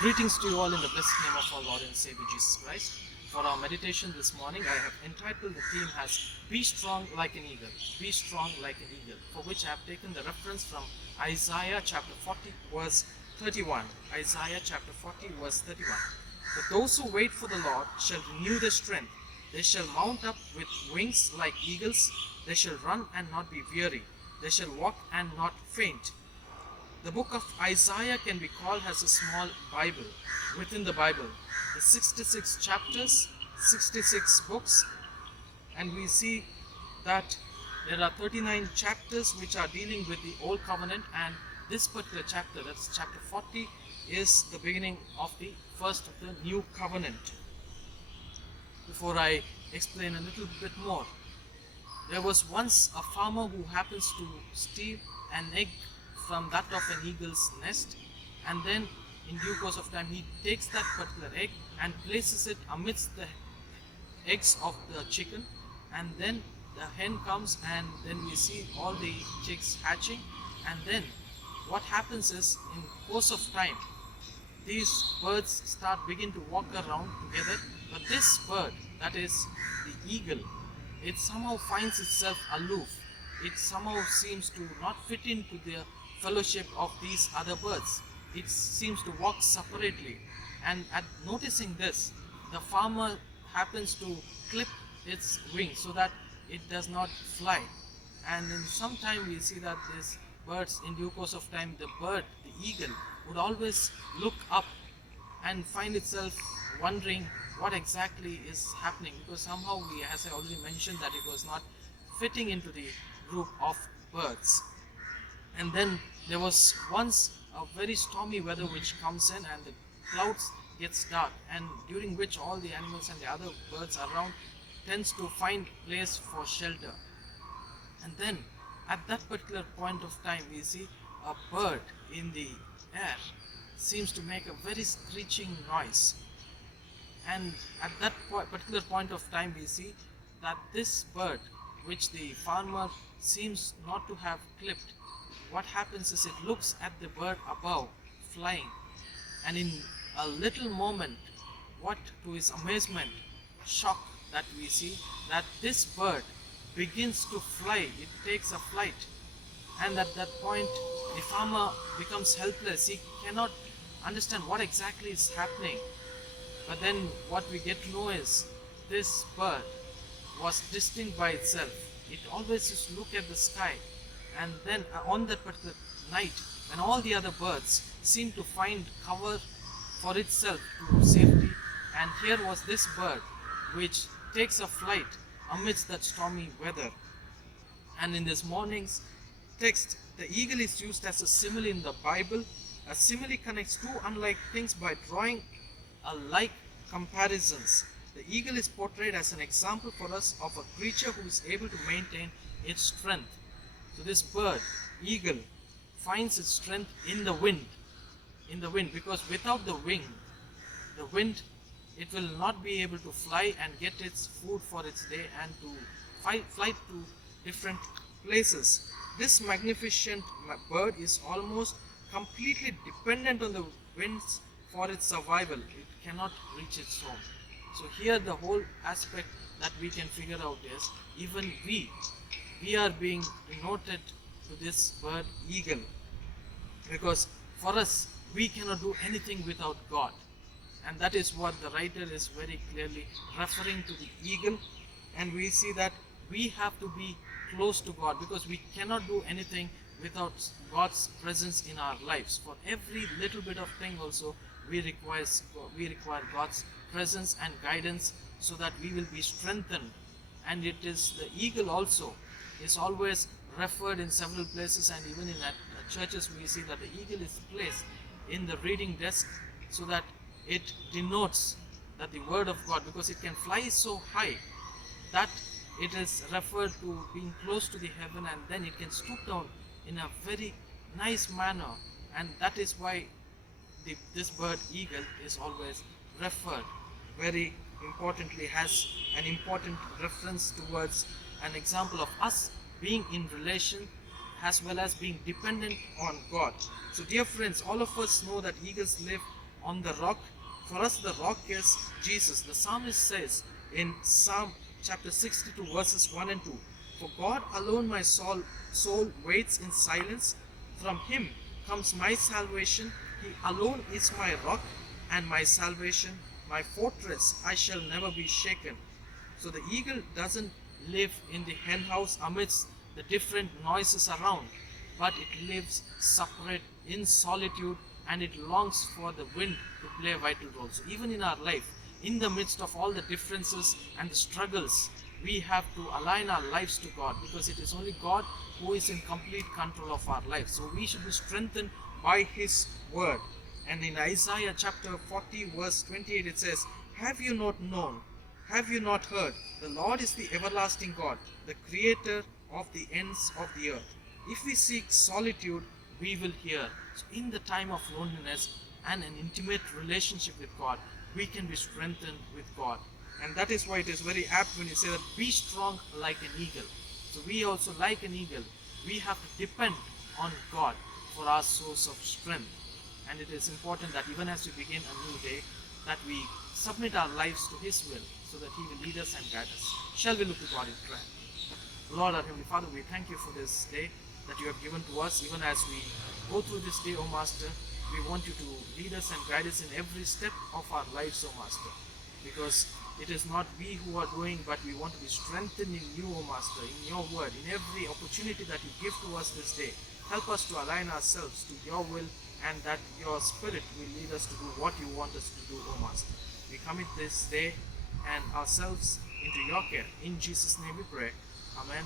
Greetings to you all in the blessed name of our Lord and Savior Jesus Christ. For our meditation this morning, I have entitled the theme as Be Strong Like an Eagle. Be Strong Like an Eagle, for which I have taken the reference from Isaiah chapter 40 verse 31. Isaiah chapter 40 verse 31. But those who wait for the Lord shall renew their strength. They shall mount up with wings like eagles. They shall run and not be weary. They shall walk and not faint. The book of Isaiah can be called as a small Bible within the Bible. The 66 chapters, 66 books, and we see that there are 39 chapters which are dealing with the Old Covenant, and this particular chapter, that's chapter 40, is the beginning of the first of the New Covenant. Before I explain a little bit more, there was once a farmer who happens to steal an egg from that of an eagle's nest, and then in due course of time he takes that particular egg and places it amidst the eggs of the chicken, and then the hen comes, and then we see all the chicks hatching, and then what happens is, in course of time, these birds begin to walk around together, but this bird, that is the eagle, it somehow finds itself aloof. It somehow seems to not fit into the fellowship of these other birds. It seems to walk separately, and at noticing this, the farmer happens to clip its wings so that it does not fly. And in some time we see that these birds, in due course of time, the bird, the eagle, would always look up and find itself wondering what exactly is happening, because somehow we, as I already mentioned, that it was not fitting into the group of birds. And then there was once a very stormy weather which comes in, and the clouds gets dark, and during which all the animals and the other birds around tends to find place for shelter. And then at that particular point of time we see a bird in the air seems to make a very screeching noise, and at that particular point of time we see that this bird, which the farmer seems not to have clipped, what happens is it looks at the bird above flying, and in a little moment, what to his amazement, shock, that we see that this bird begins to fly. It takes a flight, and at that point the farmer becomes helpless. He cannot understand what exactly is happening. But then what we get to know is this bird was distinct by itself. It always used to look at the sky, and then on that particular night, when all the other birds seemed to find cover for itself to safety, and here was this bird which takes a flight amidst that stormy weather. And in this morning's text, the eagle is used as a simile in the Bible. A simile connects two unlike things by drawing alike comparisons. The eagle is portrayed as an example for us of a creature who is able to maintain its strength. So this bird, eagle, finds its strength in the wind, because without the wind, it will not be able to fly and get its food for its day and to fly to different places. This magnificent bird is almost completely dependent on the winds for its survival. It cannot reach its home. So here the whole aspect that we can figure out is, even we are being noted to this bird eagle, because for us, we cannot do anything without God. And that is what the writer is very clearly referring to the eagle. And we see that we have to be close to God, because we cannot do anything without God's presence in our lives. For every little bit of thing also, we require God's presence and guidance, so that we will be strengthened. And it is the eagle also is always referred in several places, and even in churches we see that the eagle is placed in the reading desk, so that it denotes that the word of God, because it can fly so high that it is referred to being close to the heaven, and then it can stoop down in a very nice manner, and that is why this bird eagle is always referred very importantly, has an important reference towards an example of us being in relation as well as being dependent on God. So dear friends, all of us know that eagles live on the rock. For us, the rock is Jesus. The psalmist says in Psalm chapter 62, verses 1 and 2, "For God alone my soul waits in silence. From Him comes my salvation. He alone is my rock and my salvation, my fortress. I shall never be shaken." So the eagle doesn't live in the hen house amidst the different noises around, but it lives separate in solitude, and it longs for the wind to play a vital role. So even in our life, in the midst of all the differences and the struggles, we have to align our lives to God, because it is only God who is in complete control of our life. So we should be strengthened by His word. And in Isaiah chapter 40 verse 28 it says, "Have you not known? Have you not heard? The Lord is the everlasting God, the creator of the ends of the earth. If we seek solitude, we will hear." So in the time of loneliness and an intimate relationship with God, we can be strengthened with God. And that is why it is very apt when you say that, "Be strong like an eagle." So we also, like an eagle, we have to depend on God for our source of strength. And it is important that even as we begin a new day, that we submit our lives to His will, so that He will lead us and guide us. Shall we look to God in prayer? Lord, our Heavenly Father, we thank You for this day that You have given to us. Even as we go through this day, O Master, we want You to lead us and guide us in every step of our lives, O Master. Because it is not we who are doing, but we want to be strengthened in You, O Master, in Your word, in every opportunity that You give to us this day. Help us to align ourselves to Your will, and that Your Spirit will lead us to do what You want us to do, O Master. We commit this day and ourselves into Your care. In Jesus' name we pray. Amen